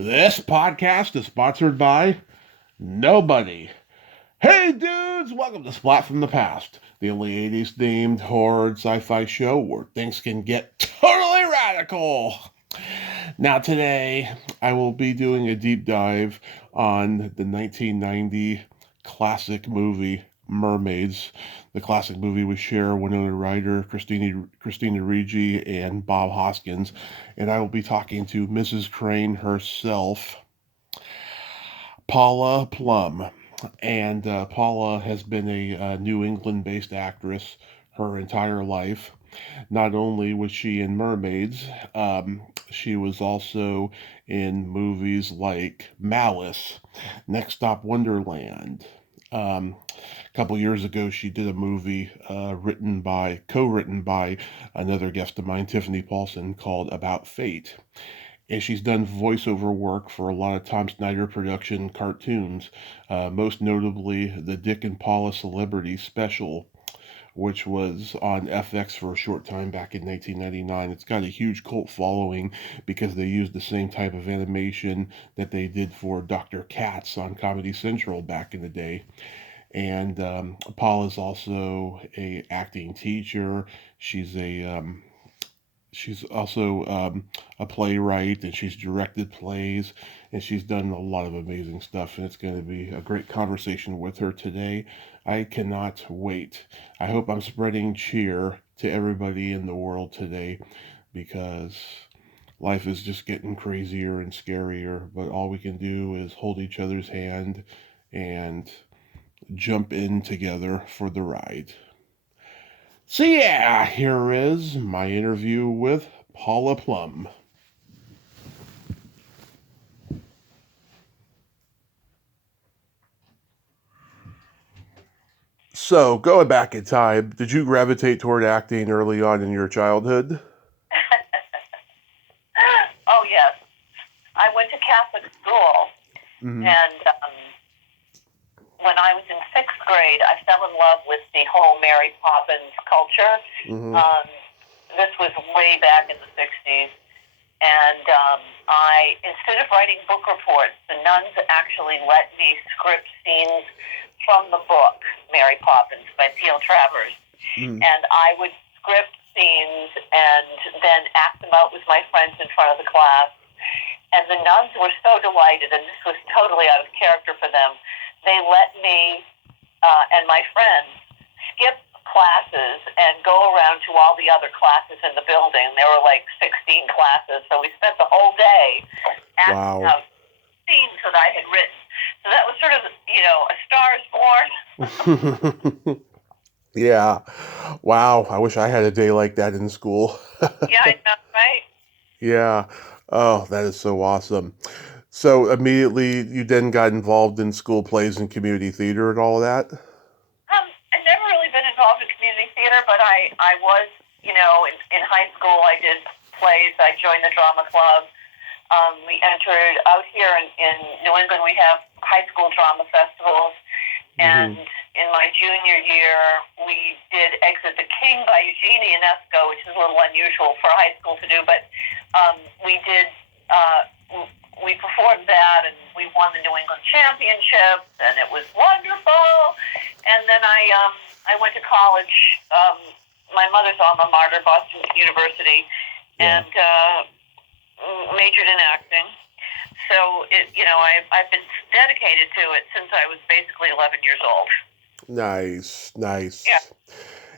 This podcast is sponsored by nobody. Hey dudes, welcome to Splat from the Past, the only 80s themed horror sci-fi show where things can get totally radical. Now today, I will be doing a deep dive on the 1990 classic movie Mermaids, the classic movie with Cher, Winona Ryder, Christina Ricci, and Bob Hoskins, and I will be talking to Mrs. Crane herself, Paula Plum. And Paula has been a New England-based actress her entire life. Not only was she in Mermaids, she was also in movies like Malice, Next Stop Wonderland. A couple years ago, she did a movie co-written by another guest of mine, Tiffany Paulson, called About Fate. And she's done voiceover work for a lot of Tom Snyder production cartoons, most notably the Dick and Paula Celebrity Special, which was on FX for a short time back in 1999. It's got a huge cult following because they used the same type of animation that they did for Dr. Katz on Comedy Central back in the day. And Paul is also a acting teacher. She's also a playwright, and she's directed plays, and she's done a lot of amazing stuff, and it's going to be a great conversation with her today. I cannot wait. I hope I'm spreading cheer to everybody in the world today, because life is just getting crazier and scarier, but all we can do is hold each other's hand and jump in together for the ride. So yeah, here is my interview with Paula Plum. So, going back in time, did you gravitate toward acting early on in your childhood? Oh, yes. I went to Catholic school, and when I was in sixth grade, I fell in love with the whole Mary Poppins culture. This was way back in the 60s. And instead of writing book reports, the nuns actually let me script scenes from the book, Mary Poppins, by Theo Travers. And I would script scenes and then act them out with my friends in front of the class. And the nuns were so delighted, and this was totally out of character for them. They let me and my friends skip classes and go around to all the other classes in the building. There were like 16 classes, so we spent the whole day acting out scenes that I had written. So that was sort of, a Star is Born. Yeah. Wow. I wish I had a day like that in school. Yeah, I know, right? Yeah. Oh, that is so awesome. So immediately you then got involved in school plays and community theater and all of that? I've never really been involved in community theater, but I was, in high school I did plays. I joined the drama club. We entered out here in New England. We have high school drama festivals. And in my junior year, we did Exit the King by Eugene Ionesco, which is a little unusual for high school to do. But we performed that, and we won the New England Championship, and it was wonderful. And then I went to college, my mother's alma mater, Boston University, and majored in acting. So I've been dedicated to it since I was basically 11 years old. Nice. Yeah.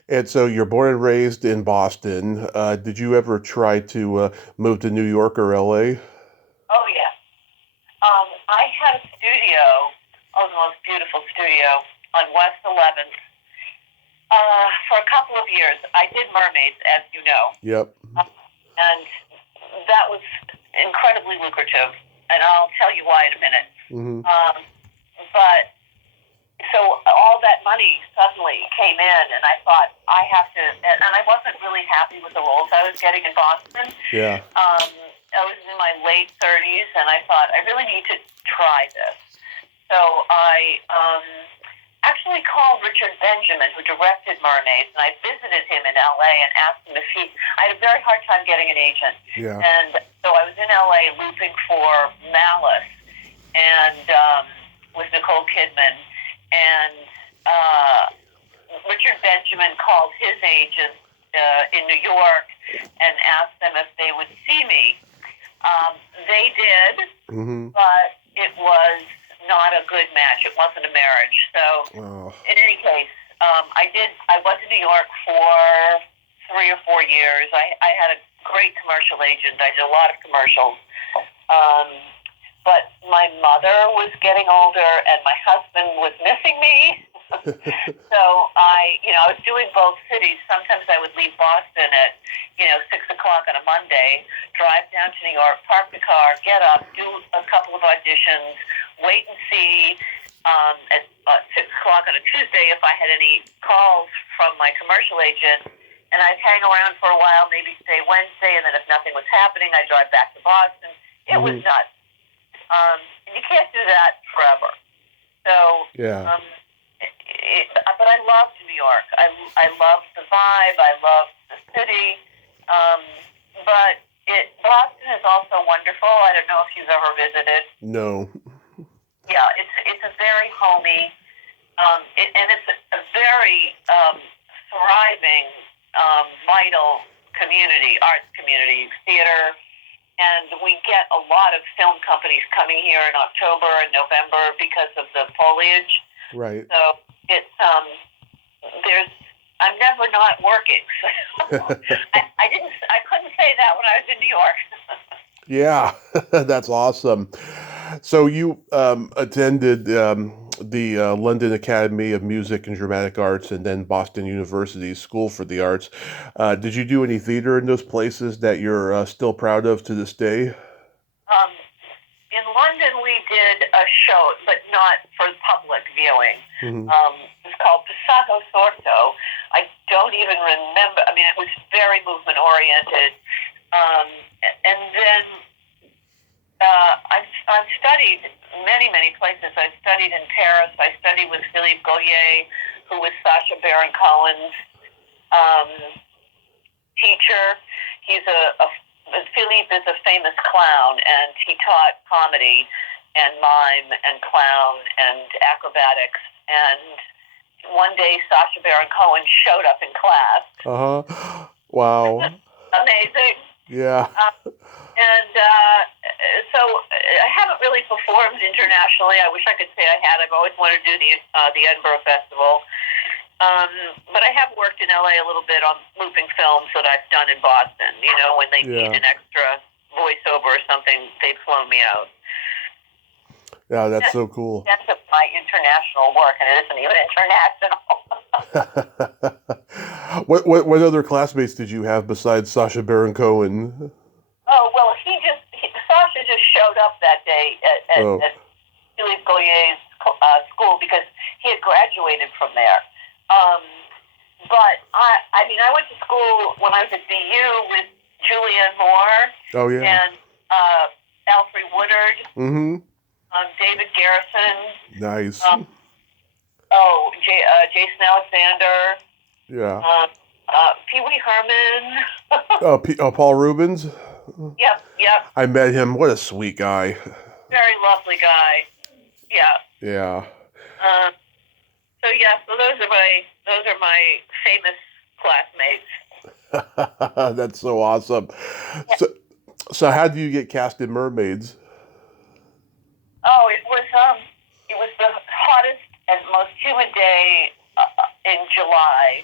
And so you're born and raised in Boston. Did you ever try to move to New York or LA? Oh, yeah. I had a studio, the most beautiful studio, on West 11th for a couple of years. I did Mermaids, as you know. Yep. And that was incredibly lucrative, and I'll tell you why in a minute. But so all that money suddenly came in, and I thought, I have to, and I wasn't really happy with the roles I was getting in Boston. Yeah. I was in my late 30s, and I thought, I really need to try this. So I actually called Richard Benjamin, who directed Mermaids, and I visited him in L.A. and asked him if I had a very hard time getting an agent. Yeah. And so I was in L.A. looping for Malice, and with Nicole Kidman, and Richard Benjamin called his agent in New York and asked them if they would see me. They did, but it was not a good match. It wasn't a marriage. So, in any case, I was in New York for 3 or 4 years. I had a great commercial agent. I did a lot of commercials. But my mother was getting older, and my husband was missing me. So I was doing both cities. Sometimes I would leave Boston at 6 o'clock on a Monday, drive down to New York, park the car, get up, do a couple of auditions, wait and see at 6 o'clock on a Tuesday if I had any calls from my commercial agent, and I'd hang around for a while, maybe stay Wednesday, and then if nothing was happening, I'd drive back to Boston. It was nuts. And you can't do that forever. So, yeah. But I loved New York. I loved the vibe. I loved the city. But Boston is also wonderful. I don't know if you've ever visited. No. Yeah, it's a very homey, and it's a very thriving, vital community, arts community, theater. And we get a lot of film companies coming here in October and November because of the foliage. Right. So it's I'm never not working. I couldn't say that when I was in New York. Yeah, that's awesome. So you attended the London Academy of Music and Dramatic Arts and then Boston University's School for the Arts. Did you do any theater in those places that you're still proud of to this day? In London, we did a show, but not for public viewing. It was called Passato Sorto. I don't even remember. I mean, it was very movement-oriented. And then I've studied many, many places. I studied in Paris. I studied with Philippe Gaulier, who was Sacha Baron Cohen's teacher. Philippe is a famous clown, and he taught comedy and mime and clown and acrobatics. And one day, Sacha Baron Cohen showed up in class. Wow. Amazing. Yeah. So I haven't really performed internationally. I wish I could say I had. I've always wanted to do the Edinburgh Festival. But I have worked in LA a little bit on looping films that I've done in Boston. When they need an extra voiceover or something, they've flown me out. Yeah, that's so cool. That's my international work, and it isn't even international. What other classmates did you have besides Sacha Baron Cohen? Oh, well, Sasha just showed up that day at Philippe Gaulier's school because he had graduated from there. But I went to school when I was at BU with Julianne Moore. Oh, yeah. And Alfred Woodard. David Garrison. Nice. Jason Alexander. Yeah. Pee Wee Herman. Paul Rubens. Yep. I met him. What a sweet guy. Very lovely guy. Yeah. Yeah. So those are my famous classmates. That's so awesome. Yeah. So how do you get cast in Mermaids? Oh, it was the hottest and most humid day in July.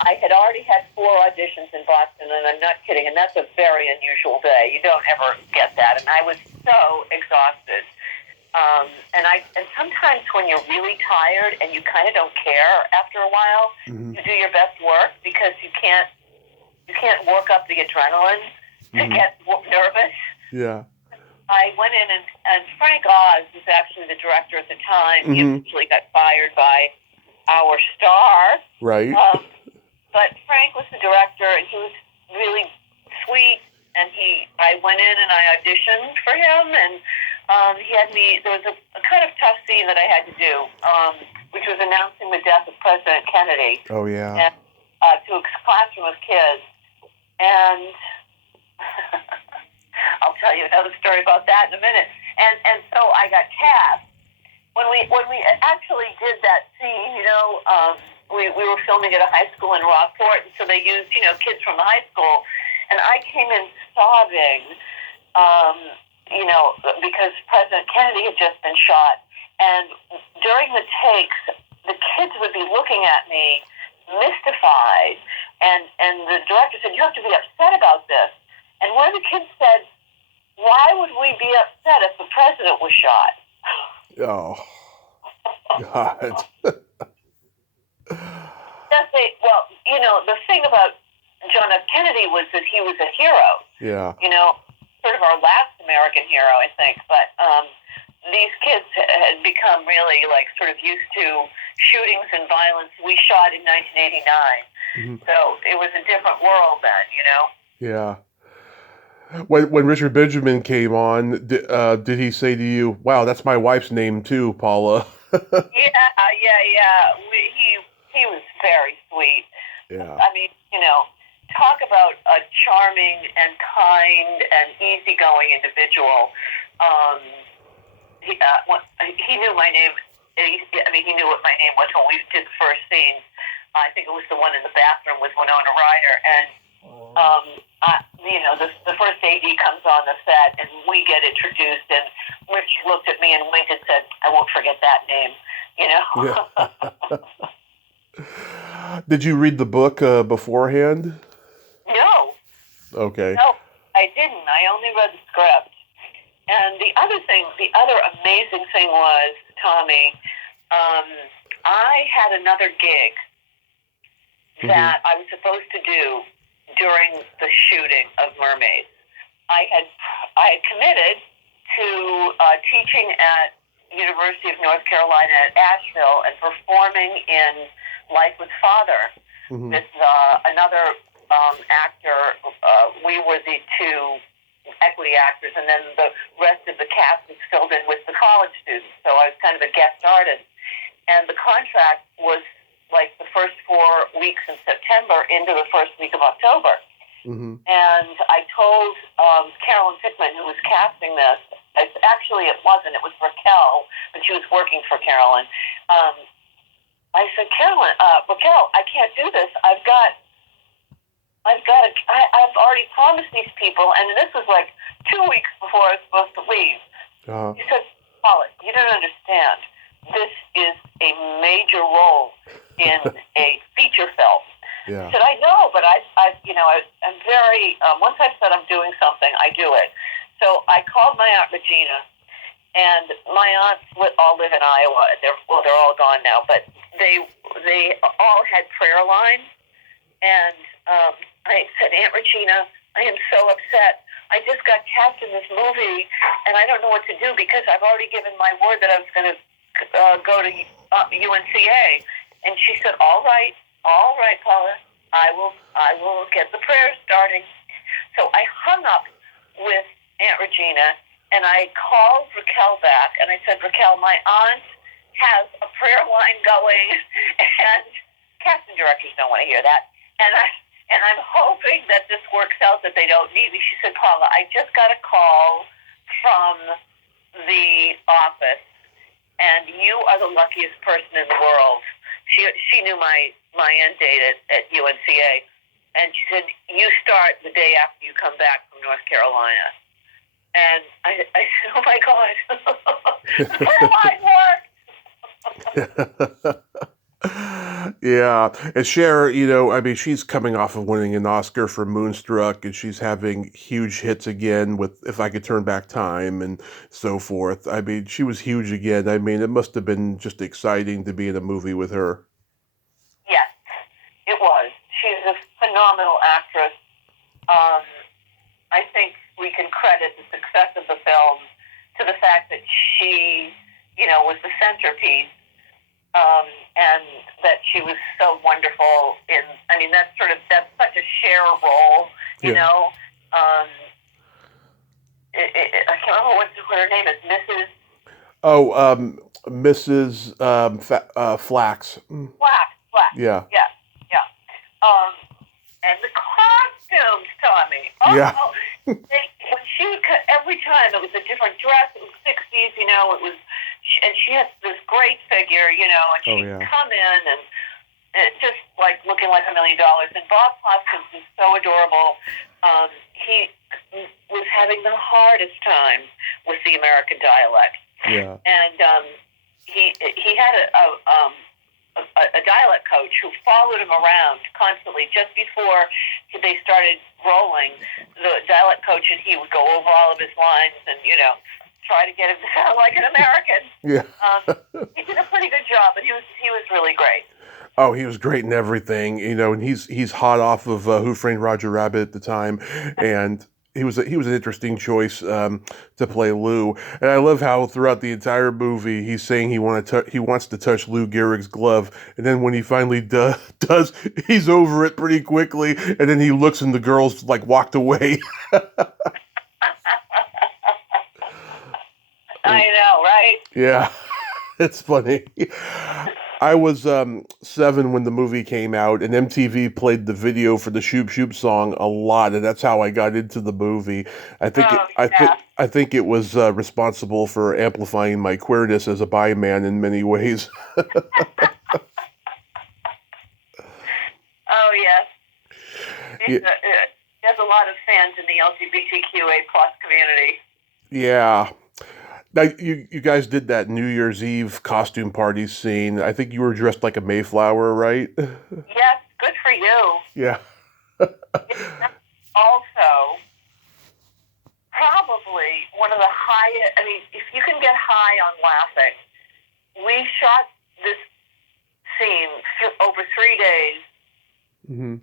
I had already had 4 auditions in Boston, and I'm not kidding, and that's a very unusual day. You don't ever get that, and I was so exhausted. And sometimes when you're really tired and you kind of don't care after a while, you do your best work because you can't work up the adrenaline to get nervous. Yeah. I went in and Frank Oz was actually the director at the time. He eventually got fired by our star. Right. But Frank was the director, and he was really sweet. And I went in and I auditioned for him, and He had me. There was a kind of tough scene that I had to do, which was announcing the death of President Kennedy. Oh yeah. And to a classroom of kids, and I'll tell you another story about that in a minute. And so I got cast. When we actually did that scene, we were filming at a high school in Rockport, and so they used kids from the high school, and I came in sobbing, because President Kennedy had just been shot, and during the takes, the kids would be looking at me mystified, and the director said, "You have to be upset about this," and one of the kids said, "Why would we be upset if the president was shot?" Oh, God. The thing about John F. Kennedy was that he was a hero. Yeah. Sort of our last American hero, I think. But these kids had become really sort of used to shootings and violence. We shot in 1989, so it was a different world then. Yeah. When Richard Benjamin came on, did he say to you, "Wow, that's my wife's name too, Paula"? Yeah. He was very sweet. Yeah. I mean, talk about a charming and kind and easygoing individual. He knew my name. He knew what my name was when we did the first scene. I think it was the one in the bathroom with Winona Ryder, and the first AD comes on the set, and we get introduced, and Rich looked at me and winked and said, "I won't forget that name." Yeah. Did you read the book beforehand? No. Okay. No, I didn't. I only read the script. And the other amazing thing was, Tommy, I had another gig that I was supposed to do during the shooting of Mermaids. I had committed to teaching at University of North Carolina at Asheville and performing in Life with Father. With another actor. We were the two equity actors, and then the rest of the cast was filled in with the college students. So I was kind of a guest artist. And the contract was like the first 4 weeks in September into the first week of October. And I told Carolyn Pickman, who was casting this, actually it wasn't, it was Raquel, but she was working for Carolyn. I said, Carolyn, Raquel, I can't do this. I've already promised these people, and this was like 2 weeks before I was supposed to leave. She said, Paula, you don't understand. This is a major role in a feature film. Yeah. I said, I know, but I'm very, once I've said I'm doing something, I do it. So I called my Aunt Regina, and my aunts all live in Iowa. They're all gone now, but they all had prayer lines. And I said, Aunt Regina, I am so upset. I just got cast in this movie, and I don't know what to do because I've already given my word that I was going to go to UNCA. And she said, all right, Paula, I will get the prayers starting. So I hung up with Aunt Regina, and I called Raquel back, and I said, Raquel, my aunt has a prayer line going, and casting directors don't want to hear that. And I'm hoping that this works out, that they don't need me. She said, Paula, I just got a call from the office, and you are the luckiest person in the world. She knew my end date at UNCA, and she said, you start the day after you come back from North Carolina. And I said, oh my God, the prayer line worked. Yeah, and Cher, she's coming off of winning an Oscar for Moonstruck, and she's having huge hits again with If I Could Turn Back Time and so forth. She was huge again. It must have been just exciting to be in a movie with her. Yes, it was. She's a phenomenal actress. I think we can credit the success of the film to the fact that she, was the centerpiece. And that she was so wonderful that's such a Cher role, I can't remember what her name is, Mrs. Oh, Mrs. Flax. Black. Yeah. Yeah, yeah. And the costumes, Tommy. Yeah. When she would cut, every time it was a different dress. It was 60s, you know. It was, and she had this great figure, you know, and she'd come in and just like looking like $1 million. And Bob Hoskins is so adorable. He was having the hardest time with the American dialect. Yeah. And he had a dialect coach who followed him around constantly. Just before they started rolling, the dialect coach and he would go over all of his lines and, you know, try to get him to sound like an American. Yeah. He did a pretty good job, but he was really great. Oh, he was great in everything, you know, and he's hot off of Who Framed Roger Rabbit at the time, and he was an interesting choice to play Lou. And I love how throughout the entire movie he's saying he wants to touch Lou Gehrig's glove, and then when he finally does, he's over it pretty quickly, and then he looks and the girl's like walked away. I know, right? Yeah, it's funny. I was 7 when the movie came out, and MTV played the video for the Shoop Shoop song a lot, and that's how I got into the movie. I think it was responsible for amplifying my queerness as a bi man in many ways. Oh yes, he has a lot of fans in the LGBTQA plus community. Yeah. Now, you guys did that New Year's Eve costume party scene. I think you were dressed like a Mayflower, right? Yes, good for you. Yeah. Also, probably one of the highest, I mean, if you can get high on laughing, we shot this scene over 3 days, and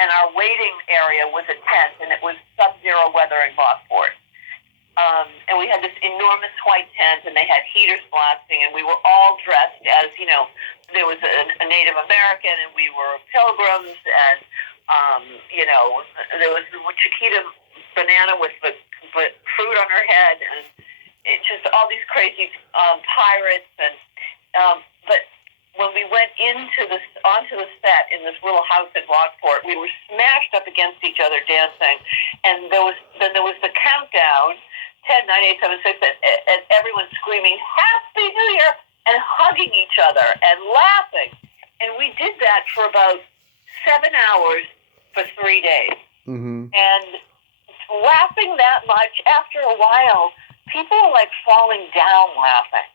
our waiting area was a tent, and it was sub-zero weather in Lockport. And we had this enormous white tent, and they had heaters blasting, and we were all dressed as, you know, there was a Native American, and we were pilgrims, and, you know, there was Chiquita banana with the fruit on her head, and it just all these crazy pirates, and but when we went onto the set in this little house in Rockport, we were smashed up against each other dancing, and there was the countdown, 10, 9, 8, 7, 6, and everyone screaming Happy New Year and hugging each other and laughing, and we did that for about 7 hours for 3 days, and laughing that much after a while. People were like falling down laughing.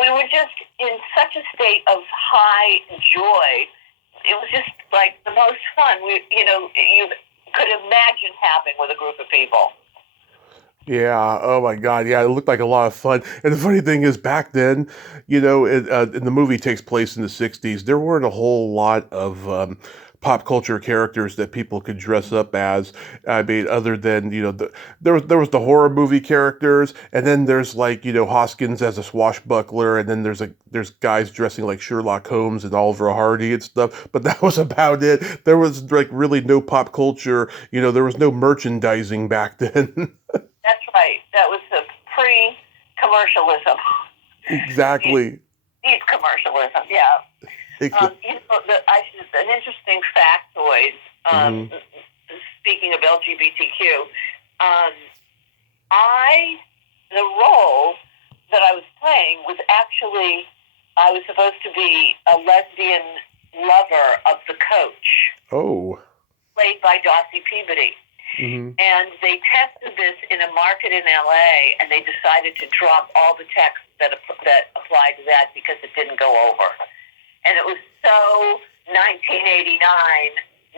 We were just in such a state of high joy. It was just like the most fun you could imagine having with a group of people. Yeah. Oh my God. Yeah, it looked like a lot of fun. And the funny thing is, back then, you know, and the movie takes place in the '60s. There weren't a whole lot of pop culture characters that people could dress up as. I mean, other than, you know, there was the horror movie characters, and then there's like, you know, Hoskins as a swashbuckler, and then there's guys dressing like Sherlock Holmes and Oliver Hardy and stuff. But that was about it. There was like really no pop culture. You know, there was no merchandising back then. That's right. That was the pre-commercialism. Exactly. Deep commercialism, yeah. You know, an interesting factoid, speaking of LGBTQ, the role that I was playing was actually, I was supposed to be a lesbian lover of the coach. Oh. Played by Dossie Peabody. And they tested this in a market in LA, and they decided to drop all the text that applied to that because it didn't go over. And it was so 1989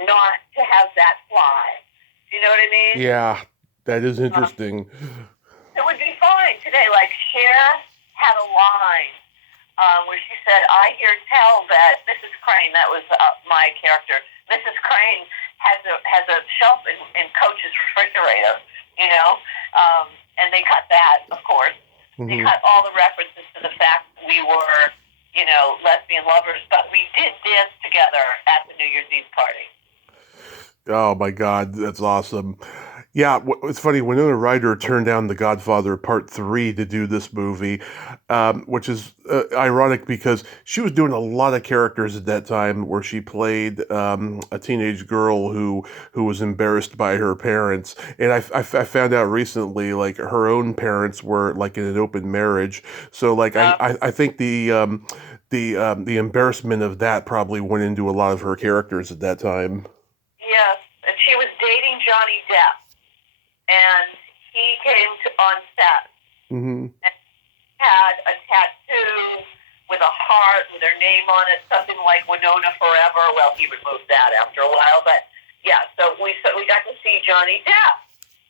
not to have that fly. Do you know what I mean? Yeah, that is interesting. It would be fine today. Like Cher had a line where she said, "I hear tell that Mrs. Crane," that was my character, Mrs. Crane has a shelf in Coach's refrigerator, you know, and they cut that, of course. They cut all the references to the fact that we were, you know, lesbian lovers, but we did dance together at the New Year's Eve party. Oh my God, that's awesome. Yeah, it's funny. Winona Ryder turned down The Godfather Part 3 to do this movie, which is ironic because she was doing a lot of characters at that time where she played a teenage girl who was embarrassed by her parents. And I found out recently, like, her own parents were, like, in an open marriage. So, like, I think the embarrassment of that probably went into a lot of her characters at that time. Yes, and she was dating Johnny Depp. And he came on set and had a tattoo with a heart with her name on it, something like Winona Forever. Well, he removed that after a while, but yeah. So we got to see Johnny Depp.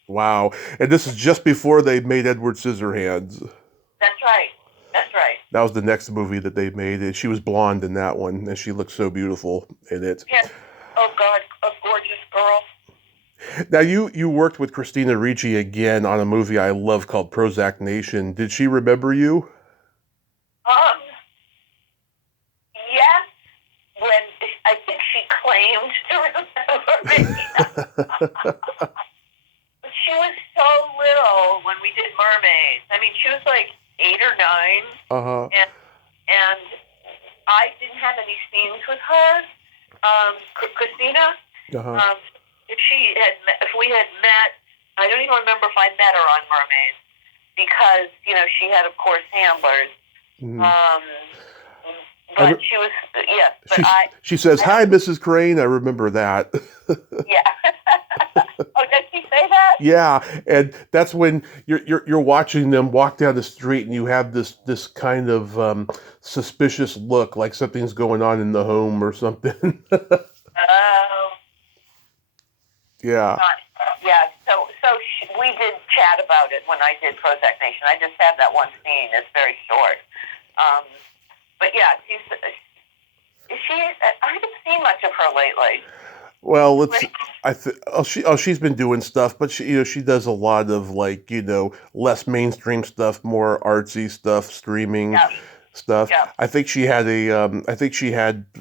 Wow, and this is just before they made Edward Scissorhands. That's right. That's right. That was the next movie that they made, and she was blonde in that one, and she looked so beautiful in it. Yes. Oh God, a gorgeous girl. Now, you worked with Christina Ricci again on a movie I love called Prozac Nation. Did she remember you? Yes, when I think she claimed to remember me. But she was so little when we did Mermaids. I mean, she was like 8 or 9. And I didn't have any scenes with her. Christina. If we had met, I don't even remember if I met her on Mermaids because she had, of course, handlers. But she was, yes. But she says, "Hi, Mrs. Crane." I remember that. Yeah. Oh, did she say that? Yeah, and that's when you're watching them walk down the street, and you have this kind of suspicious look, like something's going on in the home or something. Yeah. Yeah. So we did chat about it when I did Prozac Nation. I just have that one scene. It's very short. But yeah, I haven't seen much of her lately. Well, she's been doing stuff, but she does a lot of, like, less mainstream stuff, more artsy stuff, streaming stuff. Yeah. I think she had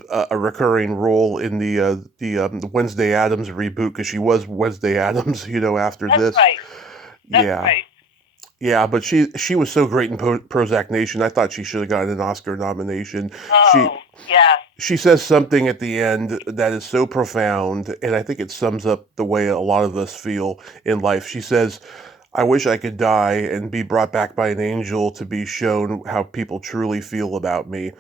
a recurring role in the Wednesday Addams reboot because she was Wednesday Addams, after That's this. Right. That's yeah. Right. Yeah, but she was so great in Prozac Nation. I thought she should have gotten an Oscar nomination. Oh, She says something at the end that is so profound, and I think it sums up the way a lot of us feel in life. She says, "I wish I could die and be brought back by an angel to be shown how people truly feel about me."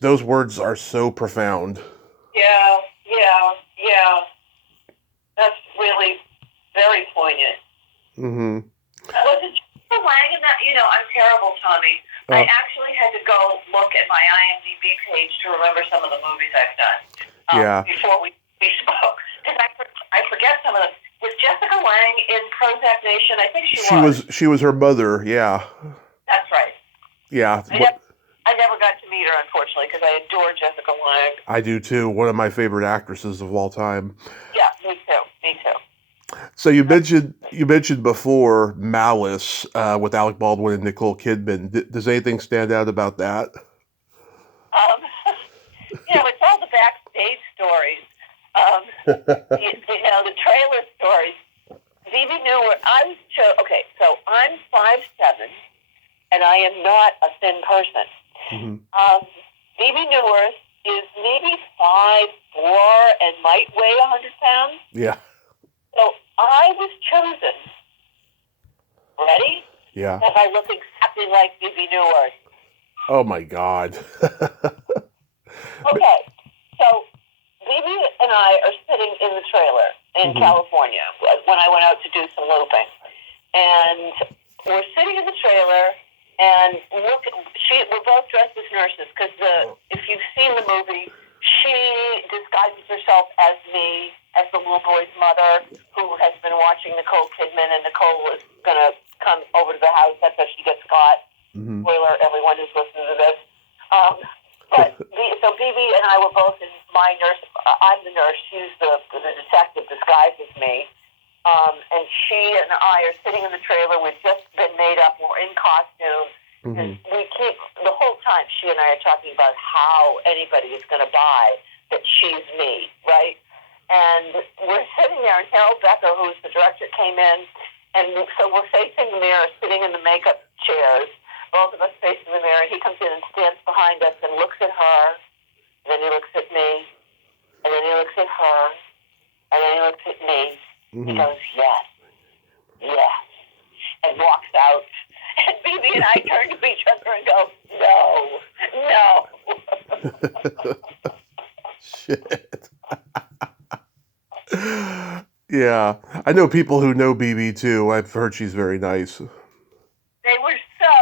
Those words are so profound. Yeah. That's really very poignant. Was it Jennifer Lang in that? I'm terrible, Tommy. I actually had to go look at my IMDb page to remember some of the movies I've done before we spoke. Because I forget some of them. Was Jessica Lang in Prozac Nation? I think she was. She was her mother, yeah. That's right. Yeah. I never got to meet her, unfortunately, because I adore Jessica Lang. I do, too. One of my favorite actresses of all time. Yeah, me too. So you mentioned before Malice with Alec Baldwin and Nicole Kidman. Does anything stand out about that? It's all the backstage stories. The trailer stories. Vivi Newer. So I'm 5'7", and I am not a thin person. Vivi Newer is maybe 5'4" and might weigh 100 pounds. Yeah. So I was chosen. Ready? Yeah. Because I look exactly like Vivi Newer. Oh my God. Okay, so Vivi and I are sitting in the trailer in California when I went out to do some looping, and we're sitting in the trailer, and we're both dressed as nurses because if you've seen the movie, she disguises herself as me, as the little boy's mother, who has been watching Nicole Kidman, and Nicole is going to come over to the house. That's how she gets caught. Spoiler, everyone who's listening to this. So Vivi and I were both in my nurse. I'm the nurse. She's the detective disguised as me. And she and I are sitting in the trailer. We've just been made up. We're in costume. We keep, the whole time, she and I are talking about how anybody is going to buy that she's me, right? And we're sitting there, and Harold Becker, who's the director, came in, and so we're facing the mirror, sitting in the makeup chairs, both of us facing the mirror, and he comes in and stands behind us and looks at her, and then he looks at me, and then he looks at her, and then he looks at me. He goes, yes, yes, and walks out. And Bibi and I turn to each other and go, no. Shit. Yeah, I know people who know Bibi too. I've heard she's very nice. They were so.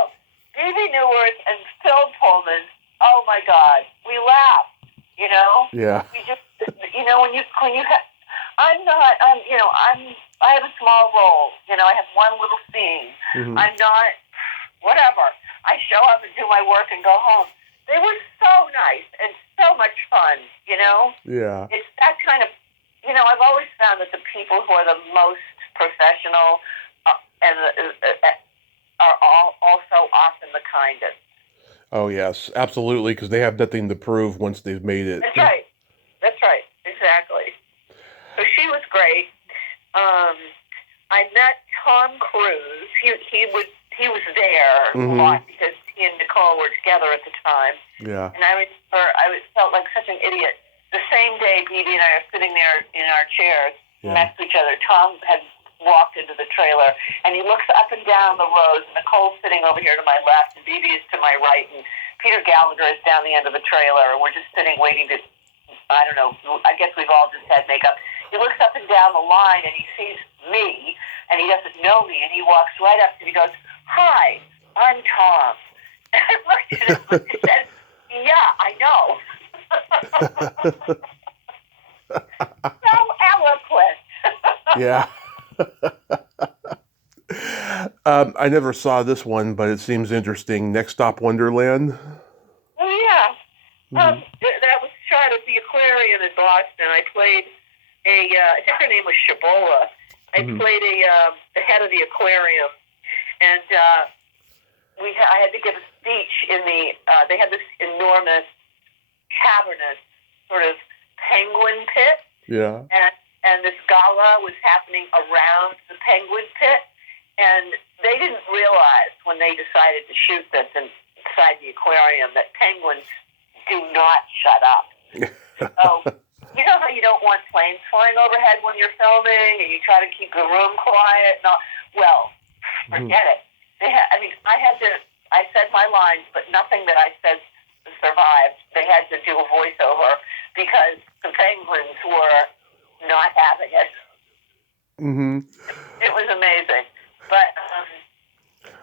Bibi Newirth and Phil Pullman. Oh my God, we laughed. You know. Yeah. You just, when you have. I have a small role. I have one little scene. Mm-hmm. I'm not. Whatever. I show up and do my work and go home. They were so nice and so much fun. Yeah. It's that kind of. I've always found that the people who are the most professional and are also often the kindest. Oh, yes, absolutely, because they have nothing to prove once they've made it. That's right. Exactly. So she was great. I met Tom Cruise. He was there a lot because he and Nicole were together at the time. Yeah. And I felt like such an idiot. The same day, Bibi and I are sitting there in our chairs next to each other. Tom had walked into the trailer, and he looks up and down the rows, and Nicole's sitting over here to my left, and Bibi is to my right, and Peter Gallagher is down the end of the trailer, and we're just sitting waiting to, I don't know, I guess we've all just had makeup. He looks up and down the line, and he sees me, and he doesn't know me, and he walks right up to me and he goes, "Hi, I'm Tom." And I looked at him and said, "Yeah, I know." So eloquent. Yeah. I never saw this one, but it seems interesting. Next Stop Wonderland. Oh, yeah. That was shot at the aquarium in Boston. I played I think her name was Shabola. I played the head of the aquarium, and I had to give a speech in they had this enormous cavernous sort of penguin pit. Yeah. And this gala was happening around the penguin pit, and they didn't realize when they decided to shoot this inside the aquarium that penguins do not shut up. So, you know how you don't want planes flying overhead when you're filming, and you try to keep the room quiet? No, well, forget it. I said my lines, but nothing that I said survived. They had to do a voiceover because the penguins were not having it. It was amazing. But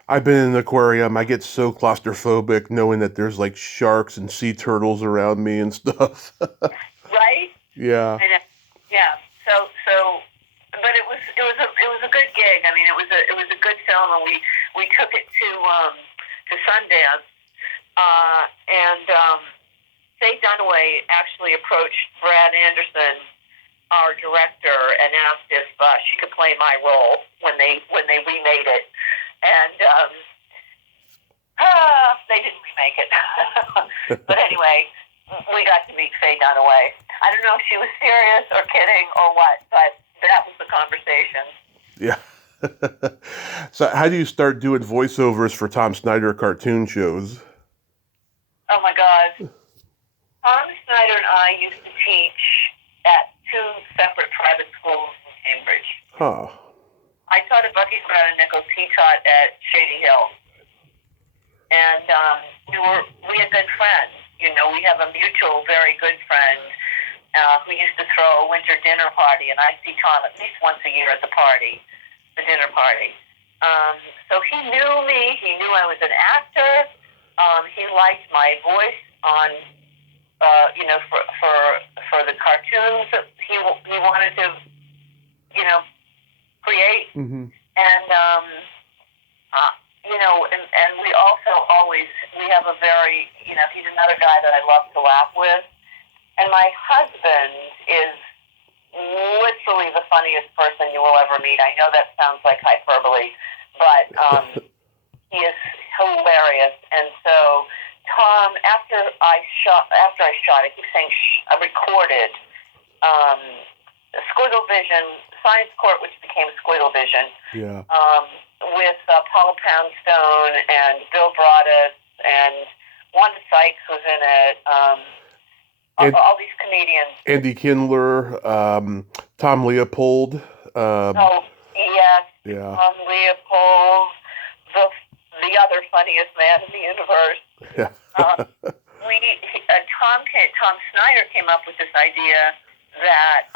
I've been in an aquarium. I get so claustrophobic knowing that there's like sharks and sea turtles around me and stuff. Right? Yeah. Yeah. So but it was a good gig. I mean, it was a good film, and we took it to Sundance. And Faye Dunaway actually approached Brad Anderson, our director, and asked if she could play my role when they remade it. And they didn't remake it. But anyway, we got to meet Faye Dunaway. I don't know if she was serious or kidding or what, but that was the conversation. Yeah. So how do you start doing voiceovers for Tom Snyder cartoon shows? Oh my God. Tom Snyder and I used to teach at two separate private schools in Cambridge. Huh. I taught at Bucky's Brown and Nichols. He taught at Shady Hill. And we had been friends. We have a mutual, very good friend who used to throw a winter dinner party, and I'd see Tom at least once a year at the dinner party. So he knew me. He knew I was an actor. He liked my voice on, for the cartoons that he wanted to, create. And and we also we have a very, he's another guy that I love to laugh with. And my husband is literally the funniest person you will ever meet. I know that sounds like hyperbole, but he is hilarious. And so Tom, after I shot, I keep saying I recorded Squiggle Vision, Science Court, which became Squiggle Vision, Yeah. with Paula Poundstone and Bill Broaddus, and Wanda Sykes was in it. All these comedians. Andy Kindler, Tom Leopold. Oh, yes. Yeah. Tom Leopold, the other funniest man in the universe. Yeah. Tom Snyder came up with this idea that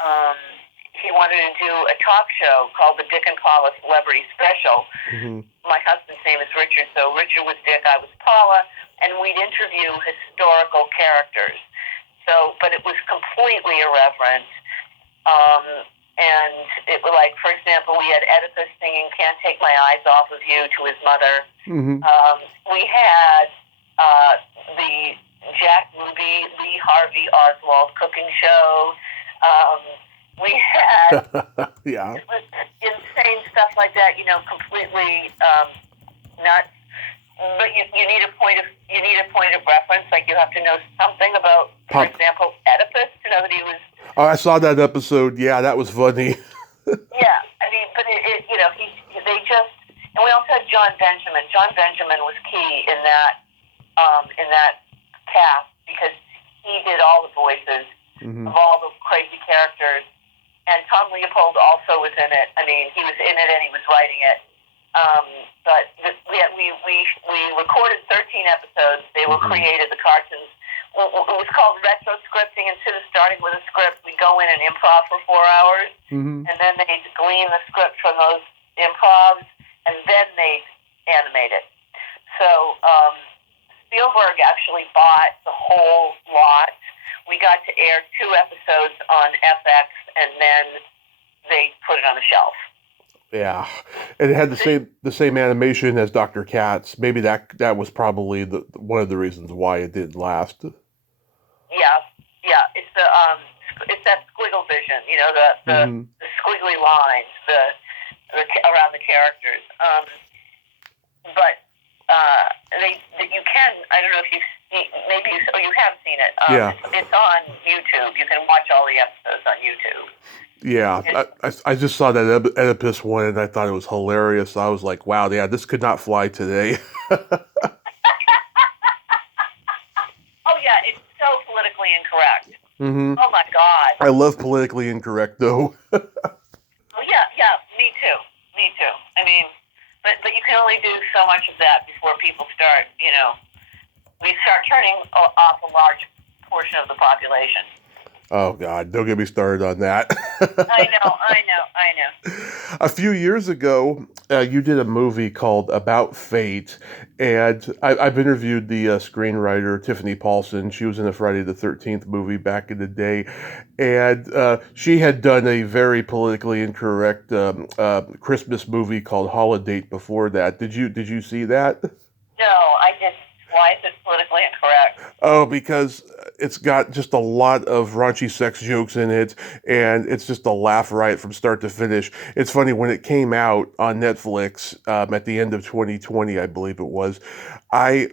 he wanted to do a talk show called the Dick and Paula Celebrity Special. Mm-hmm. My husband's name is Richard, so Richard was Dick, I was Paula, and we'd interview historical characters. So, but it was completely irreverent. And it was like, for example, we had Oedipus singing "Can't Take My Eyes Off of You" to his mother. Mm-hmm. We had the Jack Ruby, Lee Harvey Oswald cooking show. We had yeah, insane stuff like that. Completely nuts. But you need a point of reference. Like you have to know something about, for example, Oedipus to know that he was. Oh, I saw that episode. Yeah, that was funny. Yeah, I mean, but they just, and we also had John Benjamin. John Benjamin was key in that cast because he did all the voices of all the crazy characters, and Tom Leopold also was in it. I mean, he was in it and he was writing it. But we recorded 13 episodes. They were created. The cartoons. It was called retro scripting. Instead of starting with a script, we go in and improv for 4 hours, and then they glean the script from those improvs, and then they animate it. So Spielberg actually bought the whole lot. We got to air 2 episodes on FX, and then they put it on the shelf. Yeah, and it had the same animation as Dr. Katz. Maybe that was probably one of the reasons why it didn't last. Yeah, it's that squiggle vision, the squiggly lines, the around the characters. But you can, I don't know if you have seen it. Yeah, it's on YouTube. You can watch all the episodes on YouTube. Yeah, I just saw that Oedipus one and I thought it was hilarious. I was like, wow, yeah, this could not fly today. Oh yeah, it's so politically incorrect. Mm-hmm. Oh my God. I love politically incorrect though. Oh yeah, me too. I mean, but you can only do so much of that before people start, we start turning off a large portion of the population. Oh God, don't get me started on that. I know. A few years ago, you did a movie called About Fate, and I've interviewed the screenwriter Tiffany Paulson. She was in the Friday the 13th movie back in the day, and she had done a very politically incorrect Christmas movie called Holiday before that. Did you see that? No, I didn't. Why is it politically incorrect? Oh, because it's got just a lot of raunchy sex jokes in it, and it's just a laugh riot from start to finish. It's funny, when it came out on Netflix at the end of 2020, I believe it was, I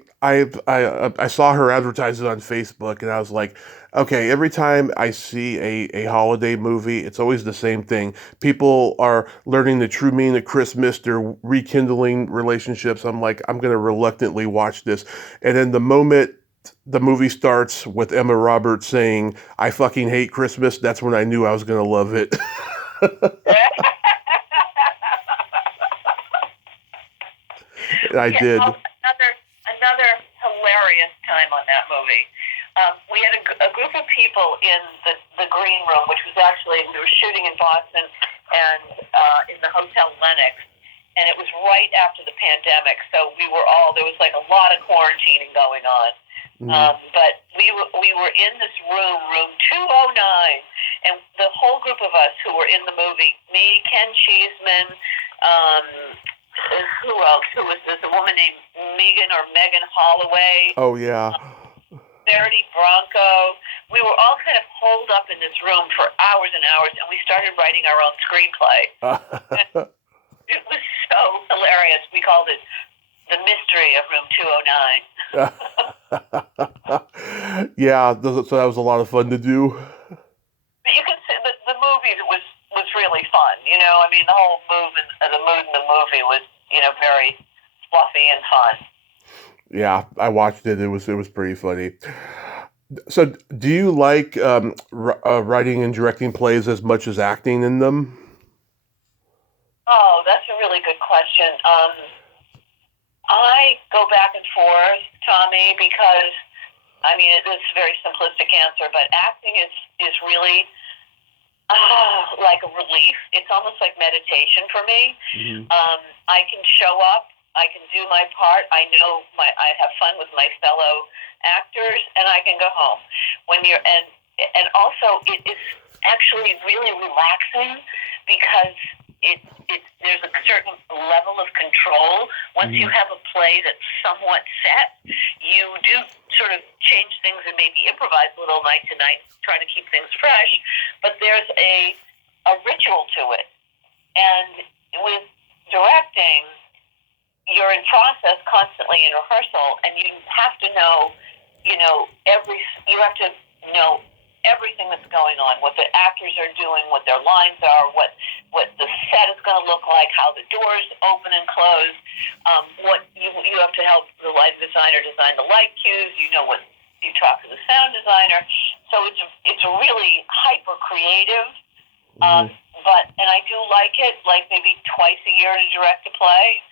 saw her advertise it on Facebook, and I was like, okay, every time I see a holiday movie, it's always the same thing. People are learning the true meaning of Christmas. They're rekindling relationships. I'm like, I'm going to reluctantly watch this. And then the moment the movie starts with Emma Roberts saying, "I fucking hate Christmas," that's when I knew I was going to love it. And I did. Another hilarious time on that movie. We had a group of people in the green room, which was actually, we were shooting in Boston and in the Hotel Lenox, and it was right after the pandemic, so there was like a lot of quarantining going on. But we were in this room 209, and the whole group of us who were in the movie, me, Ken Cheeseman, who else? Who was this? A woman named Megan Holloway. Oh, yeah. Verity Bronco. We were all kind of holed up in this room for hours and hours, and we started writing our own screenplay. It was so hilarious. We called it The Mystery of Room 209. Yeah, so that was a lot of fun to do. But you can see the movie was Yeah, I watched it. It was pretty funny. So, do you like writing and directing plays as much as acting in them? Oh, that's a really good question. I go back and forth, Tommy, because I mean it's a very simplistic answer, but acting is really like a relief. It's almost like meditation for me. Hmm. I can show up. I can do my part. I have fun with my fellow actors, and I can go home. When you're and also it is actually really relaxing because there's a certain level of control. Once you Hmm. have a play that's somewhat set, you do sort of change things and maybe improvise a little night to night, trying to keep things fresh. But there's a ritual to it, and with directing, you're in process constantly in rehearsal, and you have to know, you have to know everything that's going on, what the actors are doing, what their lines are, what the set is going to look like, how the doors open and close, what you have to help the light designer design the light cues. You know what you talk to the sound designer, so it's really hyper creative. Hmm. And I do like it, like maybe twice a year to direct a play,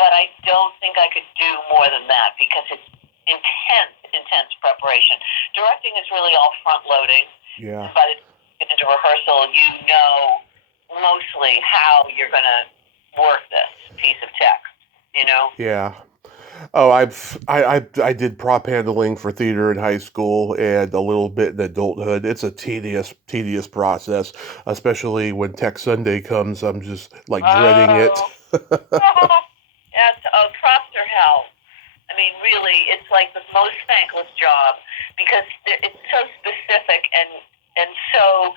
but I don't think I could do more than that because it's intense preparation. Directing is really all front loading. Yeah. By the time you get into rehearsal, you know mostly how you're going to work this piece of text. You know. Yeah. Oh, I did prop handling for theater in high school and a little bit in adulthood. It's a tedious process, especially when Tech Sunday comes. I'm just like dreading it. Oh, props are hell. I mean, really, it's like the most thankless job because it's so specific and so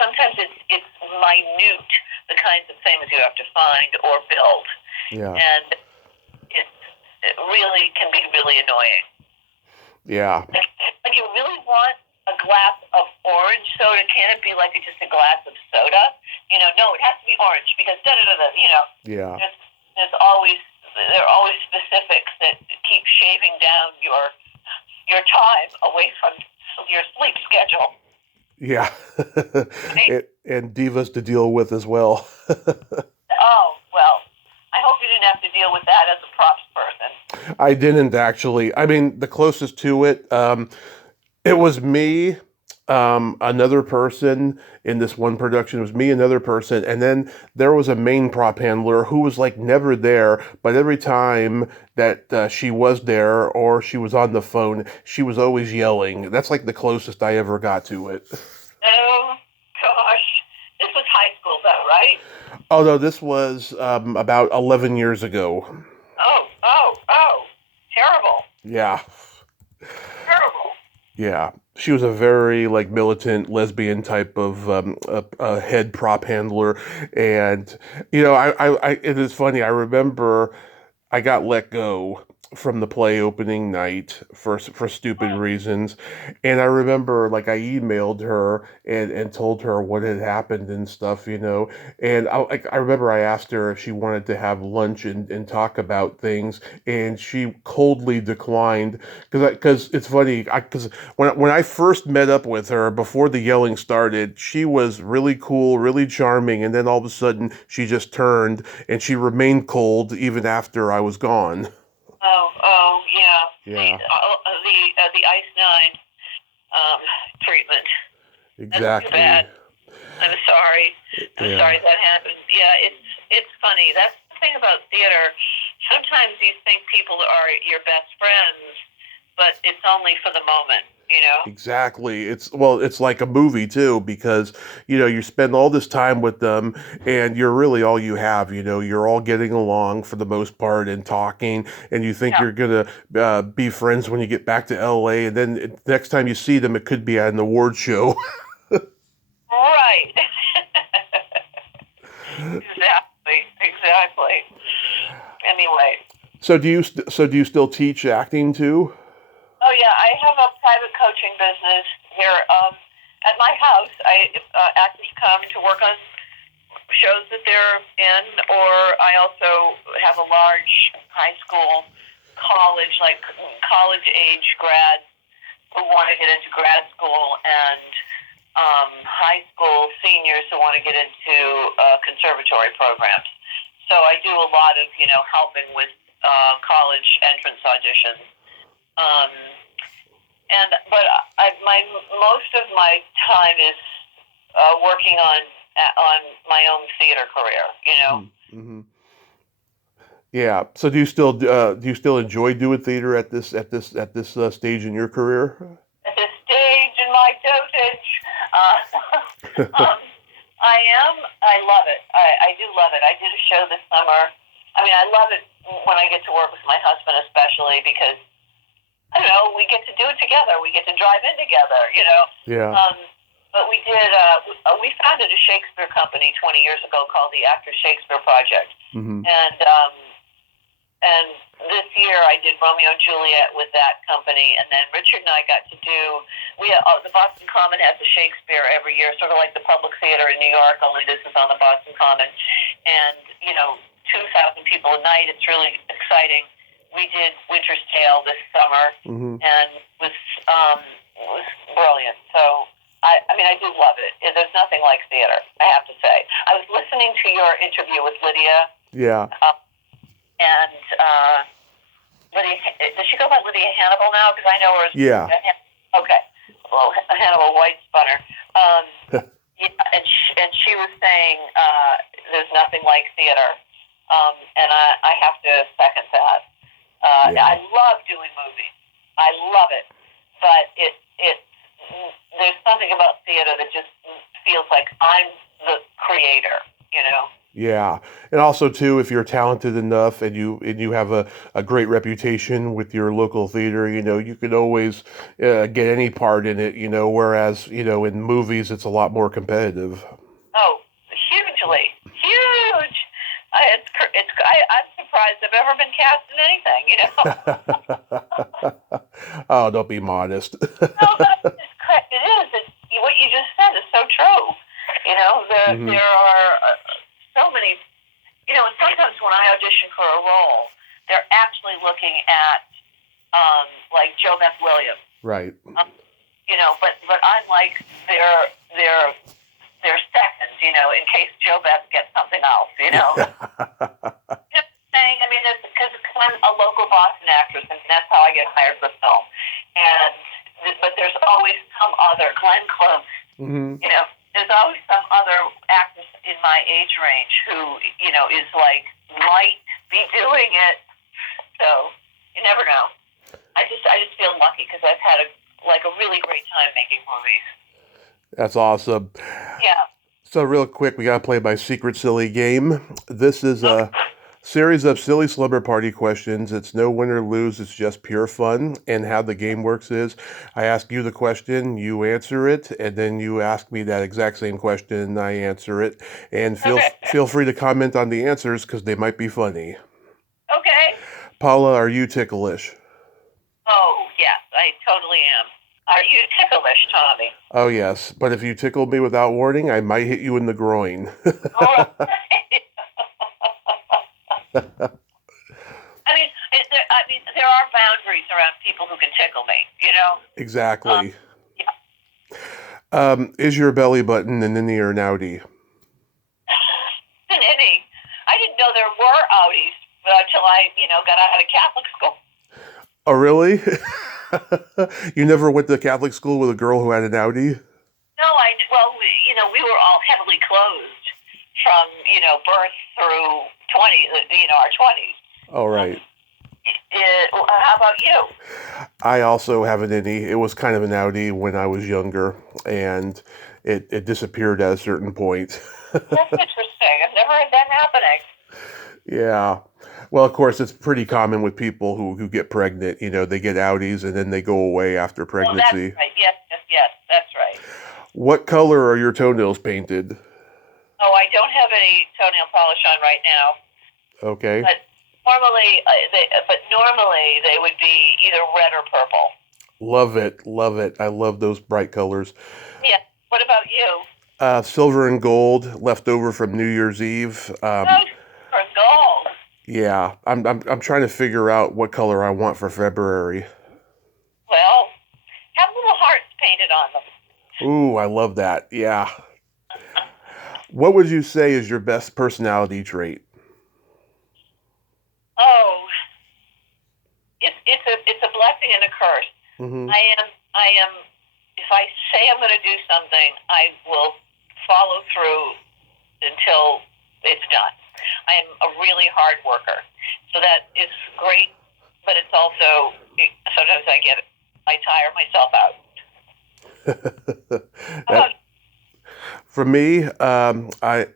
sometimes it's minute the kinds of things you have to find or build, Yeah. and it really can be really annoying. Yeah. Like you really want a glass of orange soda, can it be like just a glass of soda? No, it has to be orange because da da da da. Yeah. There's always there are always specifics that keep shaving down your time away from your sleep schedule. Yeah. Right? And divas to deal with as well. Oh well, I hope you didn't have to deal with that as a props person. I didn't actually. I mean, the closest to it, it was me, another person in this one production. It was me, another person, and then there was a main prop handler who was like never there. But every time that she was there or she was on the phone, she was always yelling. That's like the closest I ever got to it. Oh gosh, this was high school though, right? Oh no, this was about 11 years ago. Oh, terrible, Yeah. terrible. Yeah, she was a very like militant lesbian type of head prop handler, and it is funny. I remember I got let go from the play opening night for stupid reasons, and I remember like I emailed her and told her what had happened and stuff, and I remember I asked her if she wanted to have lunch and talk about things, and she coldly declined because it's funny because when I first met up with her before the yelling started, she was really cool, really charming, and then all of a sudden she just turned and she remained cold even after I was gone. Oh, yeah. Yeah, The Ice Nine treatment. That's too exactly. bad. I'm sorry. I'm Yeah. sorry that happened. Yeah, it's funny. That's the thing about theater. Sometimes you think people are your best friends, but it's only for the moment. You know. Exactly. It's like a movie too, because you spend all this time with them and you're really all you have, you're all getting along for the most part and talking, and you think Yeah. you're gonna be friends when you get back to LA, and then next time you see them, it could be at an award show. Right. Exactly. Exactly. Anyway. So do you still teach acting too? Oh yeah, I have a private coaching business here at my house. Actors come to work on shows that they're in, or I also have a large high school, college college age grads who want to get into grad school, and high school seniors who want to get into conservatory programs. So I do a lot of helping with college entrance auditions. But most of my time is working on my own theater career. Mm-hmm. Yeah. So do you still enjoy doing theater at this stage in your career? At this stage in my dosage, I am. I love it. I do love it. I did a show this summer. I mean, I love it when I get to work with my husband, especially because I don't know, we get to do it together. We get to drive in together. Yeah. But we did. We founded a Shakespeare company 20 years ago called the Actors Shakespeare Project, mm-hmm. And this year I did Romeo and Juliet with that company, and then Richard and I got to do. The Boston Common has a Shakespeare every year, sort of like the Public Theater in New York, only this is on the Boston Common, and 2,000 people a night. It's really exciting. We did Winter's Tale this summer, mm-hmm. and it was brilliant. So I mean, I do love it. There's nothing like theater, I have to say. I was listening to your interview with Lydia. Yeah. And Lydia, does she go by Lydia Hannibal now? Because I know her as... Yeah. Okay. Well, Hannibal White Spunner. Yeah, and she was saying there's nothing like theater. And I have to second that. Yeah. I love doing movies. I love it. But there's something about theater that just feels like I'm the creator, Yeah, and also too, if you're talented enough and you have a great reputation with your local theater, you could always get any part in it, whereas, in movies it's a lot more competitive. Oh, hugely, huge. I'm surprised I've ever been cast in anything, Oh, don't be modest. No, but it is. What you just said is so true. Mm-hmm. There are so many, and sometimes when I audition for a role, they're actually looking at, like Joe Beth Williams. Right. But I'm like their second, in case Joe Beth gets something else, Just saying, I mean, it's because I'm a local Boston actress, and that's how I get hired for film. But there's always some other, Glenn Close, mm-hmm. There's always some other actress in my age range who, is like, might be doing it. So, you never know. I just feel lucky because I've had a really great time making movies. That's awesome. Yeah. So real quick, we got to play my secret silly game. This is a series of silly slumber party questions. It's no win or lose. It's just pure fun. And how the game works is I ask you the question, you answer it, and then you ask me that exact same question and I answer it. And feel free to comment on the answers because they might be funny. Okay. Paula, are you ticklish? Oh, yes, I totally am. Are you ticklish, Tommy? Oh, yes. But if you tickle me without warning, I might hit you in the groin. All right. There are boundaries around people who can tickle me, Exactly. Yeah. Is your belly button an innie or an outie? It's an innie. I didn't know there were outies until I, got out of Catholic school. Oh, really? You never went to Catholic school with a girl who had an outie? No, we were all heavily closed from, birth through 20, our 20s. Oh, right. How about you? I also have an innie. It was kind of an outie when I was younger, and it disappeared at a certain point. That's interesting. I've never had that happening. Yeah. Well, of course, it's pretty common with people who get pregnant. They get outies and then they go away after pregnancy. Oh, that's right. Yes, that's right. What color are your toenails painted? Oh, I don't have any toenail polish on right now. Okay. But normally they would be either red or purple. Love it. I love those bright colors. Yeah. What about you? Silver and gold, left over from New Year's Eve. Silver and gold. Yeah, I'm trying to figure out what color I want for February. Well, have little hearts painted on them. Ooh, I love that. Yeah. What would you say is your best personality trait? Oh, it's a blessing and a curse. Mm-hmm. I am. If I say I'm going to do something, I will follow through until it's done. I am a really hard worker, so that is great. But it's also sometimes I tire myself out. How about For me, I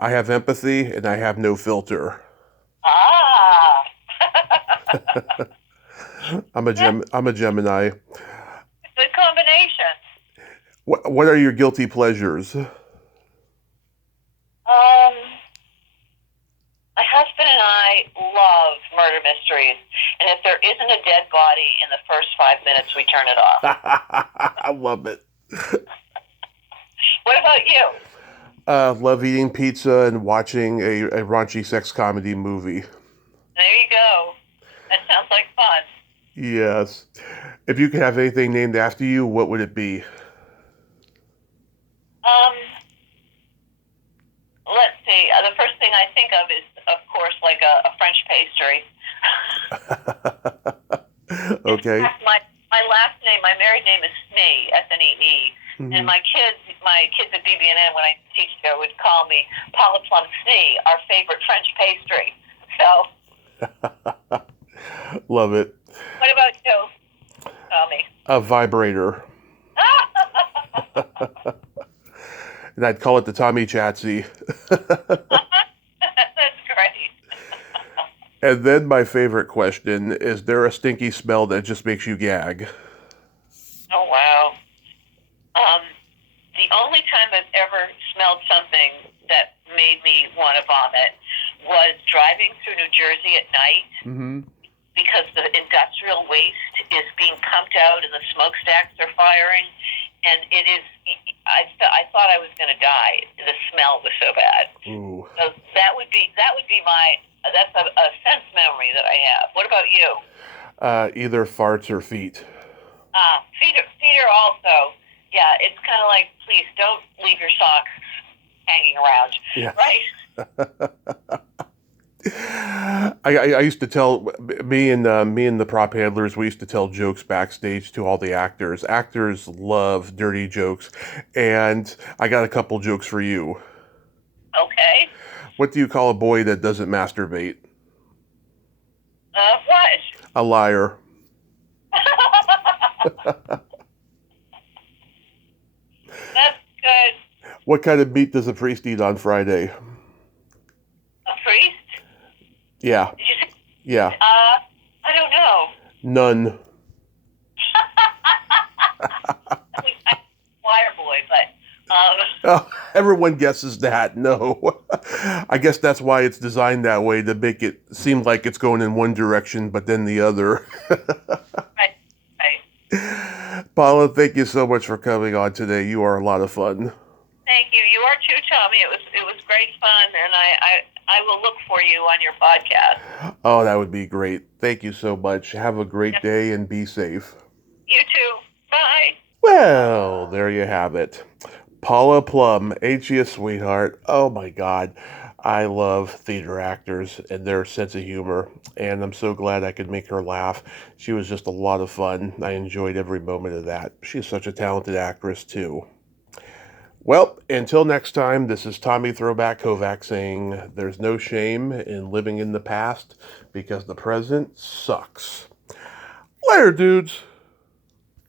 have empathy and I have no filter. ah? I'm a Gemini. Good combination. What are your guilty pleasures? My husband and I love murder mysteries, and if there isn't a dead body in the first 5 minutes, we turn it off. I love it. What about you? Love eating pizza and watching a raunchy sex comedy movie. There you go. That sounds like fun. Yes. If you could have anything named after you, what would it be? Um, let's see. The first thing I think of is, of course, like a French pastry. Okay. In fact, my last name, my married name is Snee, S-N-E-E. Mm-hmm. And my kids at BB&N, when I teach there, would call me Paula Plum Snee, our favorite French pastry. So. Love it. What about you, Tommy? A vibrator. And I'd call it the Tommy Chatsy. That's great. And then my favorite question, is there a stinky smell that just makes you gag? Oh, wow. The only time I've ever smelled something that made me want to vomit was driving through New Jersey at night. Mm-hmm. Because the industrial waste is being pumped out and the smokestacks are firing, and it is. I thought I was going to die. The smell was so bad. Ooh. So that would be my. That's a sense memory that I have. What about you? Either farts or feet. Feet are also. Yeah, it's kind of like, please don't leave your socks hanging around. Yeah. Right. I used to tell me and the prop handlers, we used to tell jokes backstage to all the actors. Actors love dirty jokes, and I got a couple jokes for you. Okay. What do you call a boy that doesn't masturbate? What? A liar. That's good. What kind of meat does a priest eat on Friday? A priest? Yeah. Did you say? Yeah. I don't know. None. I'm choir boy, but Oh, everyone guesses that. No. I guess that's why it's designed that way, to make it seem like it's going in one direction, but then the other. right. Paula, thank you so much for coming on today. You are a lot of fun. Thank you. You are too, Tommy. It was great fun, and I will look for you on your podcast. Oh, that would be great. Thank you so much. Have a great day and be safe. You too. Bye. Well, there you have it. Paula Plum, ain't she a sweetheart? Oh my God. I love theater actors and their sense of humor, and I'm so glad I could make her laugh. She was just a lot of fun. I enjoyed every moment of that. She's such a talented actress, too. Well, until next time, this is Tommy Throwback Kovac saying there's no shame in living in the past because the present sucks. Later, dudes.